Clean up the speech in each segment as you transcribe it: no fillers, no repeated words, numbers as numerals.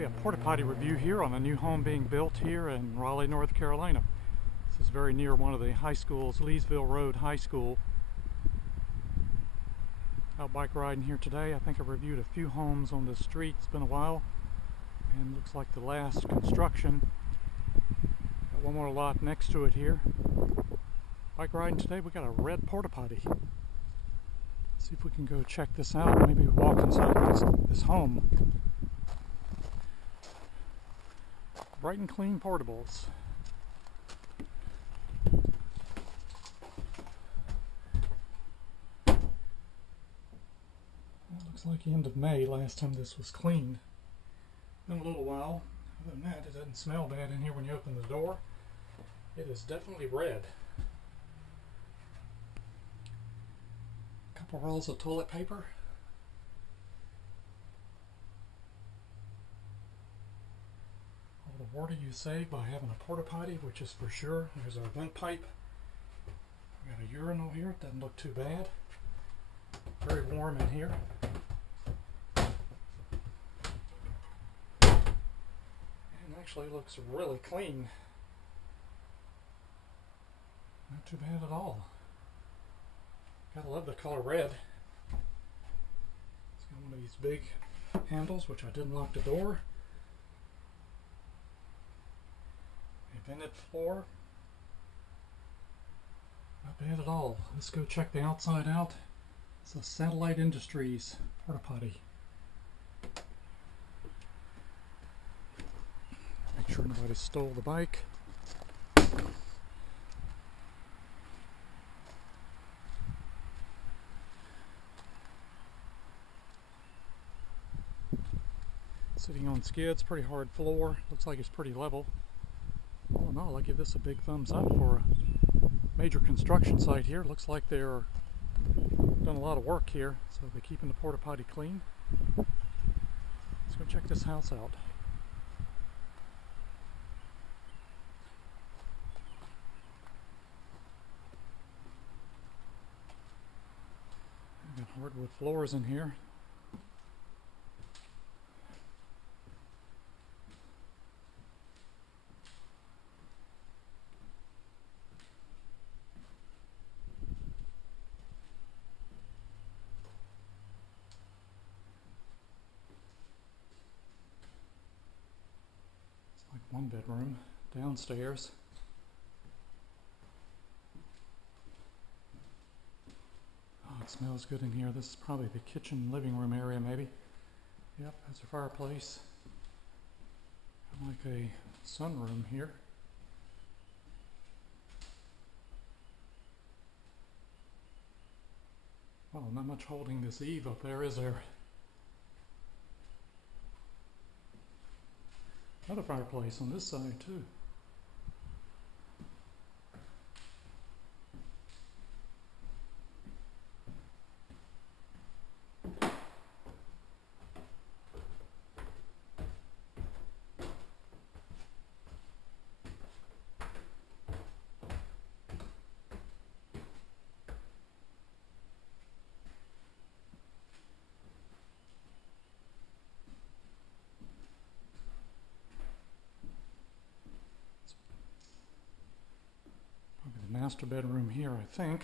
Be a porta potty review here on a new home being built here in Raleigh, North Carolina. This is very near one of the high schools, Leesville Road High School. Out bike riding here today. I think I've reviewed a few homes on this street. It's been a while, and looks like the last construction. Got one more lot next to it here. Bike riding today. We got a red porta potty. See if we can go check this out. Maybe walk inside this home. Bright and clean portables. It looks like the end of May last time this was cleaned. Been a little while. Other than that, it doesn't smell bad in here when you open the door. It is definitely red. A couple rolls of toilet paper. The water you save by having a porta potty, which is for sure. There's our vent pipe. We got a urinal here. It doesn't look too bad. Very warm in here. And actually looks really clean. Not too bad at all. Gotta love the color red. It's got one of these big handles, which I didn't lock the door. Vented floor. Not bad at all. Let's go check the outside out. It's a Satellite Industries porta potty. Make sure nobody stole the bike. Sitting on skids, pretty hard floor. Looks like it's pretty level. All in all, I give this a big thumbs up for a major construction site here. Looks like they're done a lot of work here, so they're keeping the porta potty clean. Let's go check this house out. Got hardwood floors in here. One bedroom downstairs. Oh, it smells good in here. This is probably the kitchen living room area, maybe. Yep, that's a fireplace. Like a sunroom here. Oh, not much holding this eave up there, is there? Another fireplace on this side too. Master bedroom here, I think.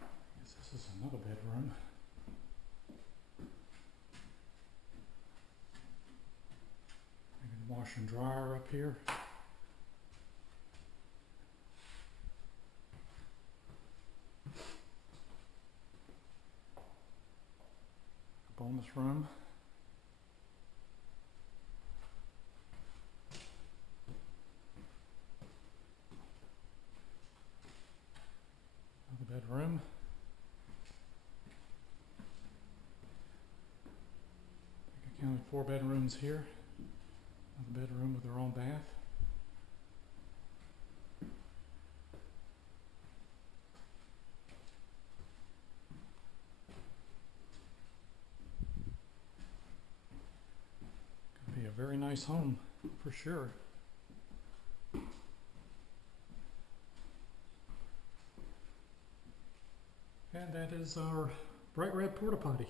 I guess this is another bedroom. Maybe the washer and dryer up here. Bonus room. Another bedroom. I counted 4 bedrooms here. Another bedroom with their own bath. very nice home for sure. And that is our bright red porta potty.